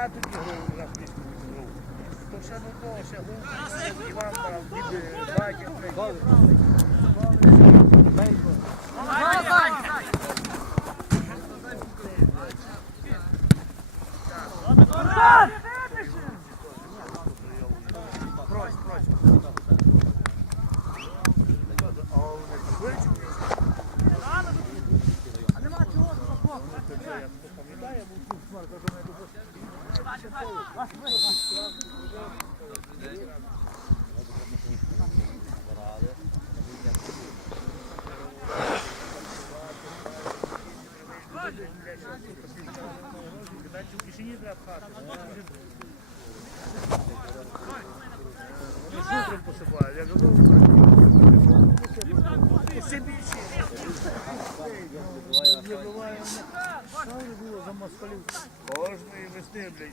Я тоді голову за флішку гру. То все до того, ще голову Іван брав, від е, батьків. Я казав, ще більше. Кожної весни, блядь,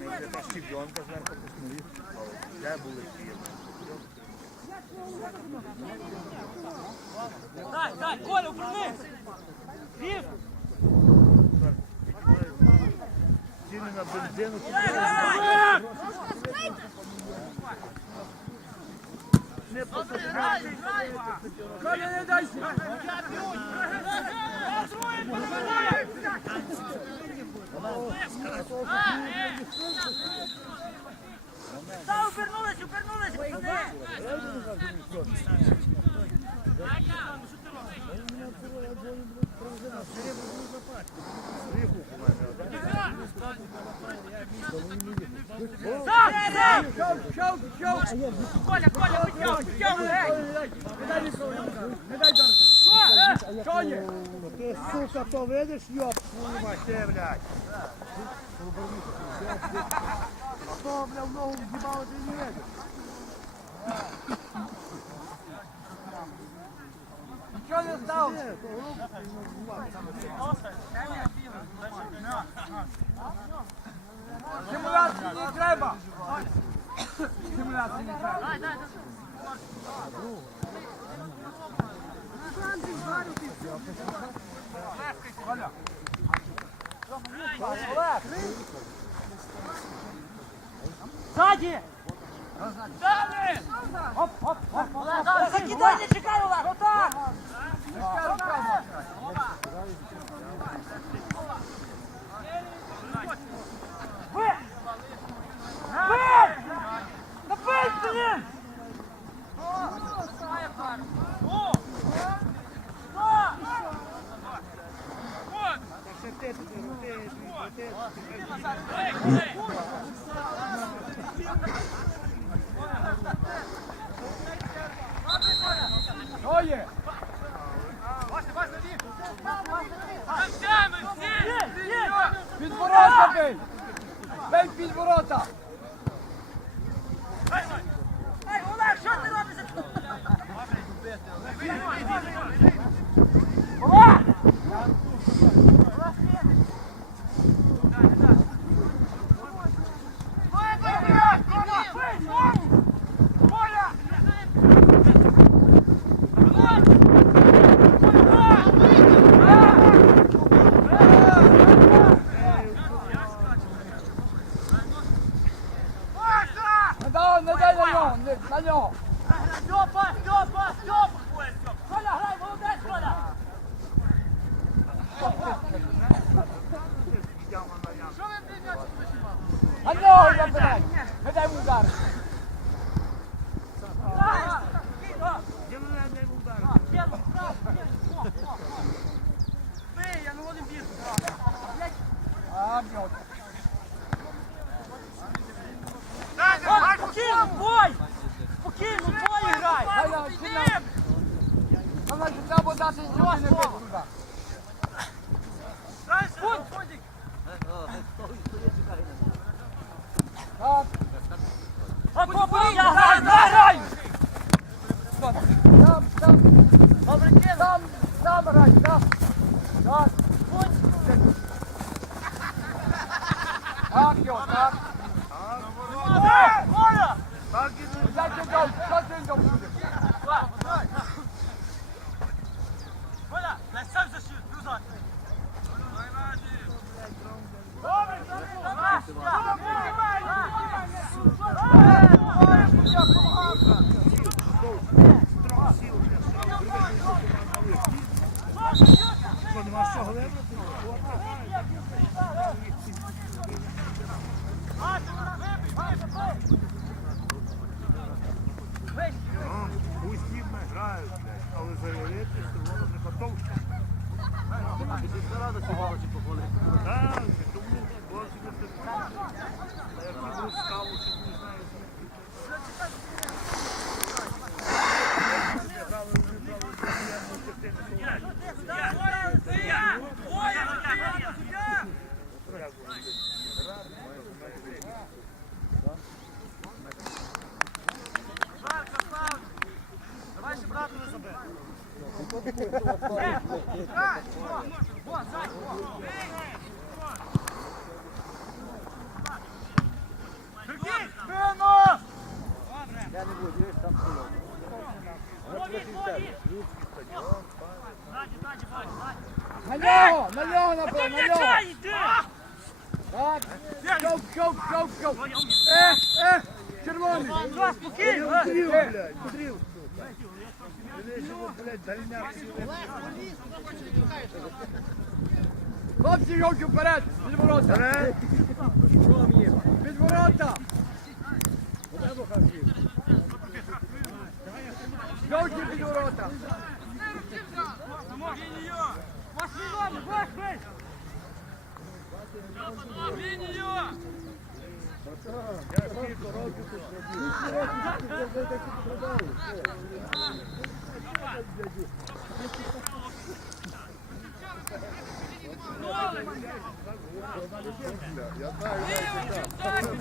я та щебенка зверху посмотрів. Де були фірми? Дай, дай, Коля, упрыгни! Рів! Ціни на бензину. Не посипаю. Коля, не дайся! Та увернулись, увернулись, пацани! Шов, шов! Коля, Коля, витягуй, витягуй, гей! Не дай! Що? Ти, сука, то видиш, йоп, твою мать, ти, блядь. А то, бля, в ногу в'їбало, ти не видиш. Що не став? Стимуляції не треба! Стимуляції не треба! Ззаді! Далі! Оп, оп, оп! Закидай, не чекай, Олег! Отак! Ви! Ви! Напий, блін! Ще ти, ти, ти, ти, ти. Що є? Під ворота бий! Бей під ворота! Ей, Олег, що ти робиш? Олег! Не дай, не дай на нього, не- на нього. Стьопа, Стьопа, Стьопа! Коля, грай, молодець, Коля! На нього забирай. Не дай удар. Де мене не удар? Бий, я не можу бігти. А, бьот. Спокійно, бой! Спокійно, бой грай! Дай на сильно. Нам треба дати сюди не бити туди. Так. От побий, я граю, грай, грай! Там, там. Там, там грай, там. Так. Так, йо, так. Коля! Так і не Дай ти дав, що ти дав сюди? Коля, дай сам зашив, друзак! Добре, добре, добре! Oh! Я не буду, дивись, там ззаді. На нього, на нього, напевно, на нього. Так, шов, шов, шов, шов. Е, е, червоний. Е. Подрів, блядь, подрів. Хлопці, жовті вперед, під ворота. Під ворота. Жовті під ворота. Лінію! Я скільки років. Я знаю,